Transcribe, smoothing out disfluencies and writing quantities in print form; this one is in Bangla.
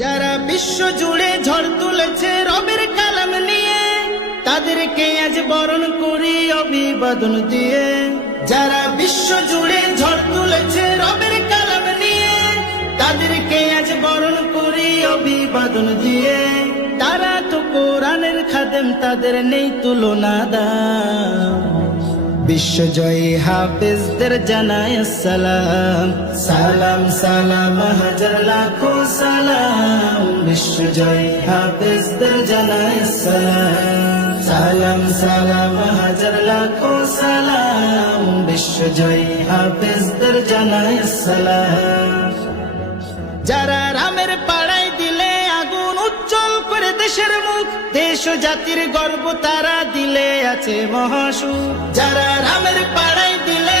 যারা বিশ্ব জুড়ে ঝড় তুলেছে রবের কালাম নিয়ে, তাদেরকে আজ বরণ করি অভিবাদন দিয়ে। যারা বিশ্ব জুড়ে ঝড় তুলেছে রবের কালাম নিয়ে, তাদেরকে আজ বরণ করি অভিবাদন দিয়ে। তারা তো কোরআনের খাদেম, তাদের নেই তুলনা দাম। বিশ্বজয়ী হাফেজদের জানাই আসসালাম, সালাম সালাম হাজার লাখো সালাম। বিশ্বজয়ী হাফেজদের জানাই আসসালাম, সালাম সালাম হাজার লাখো সালাম। বিশ্বজয়ী হাফেজদের জানাই আসসালাম। যারা রামের পাড়ায় দিলে আগুন উজ্জ্বল করে দেশের মুখ, দেশ ও জাতির গর্ব তারা দিলে আছে মহাসুখ। যারা রামের পাড়ায় দিলে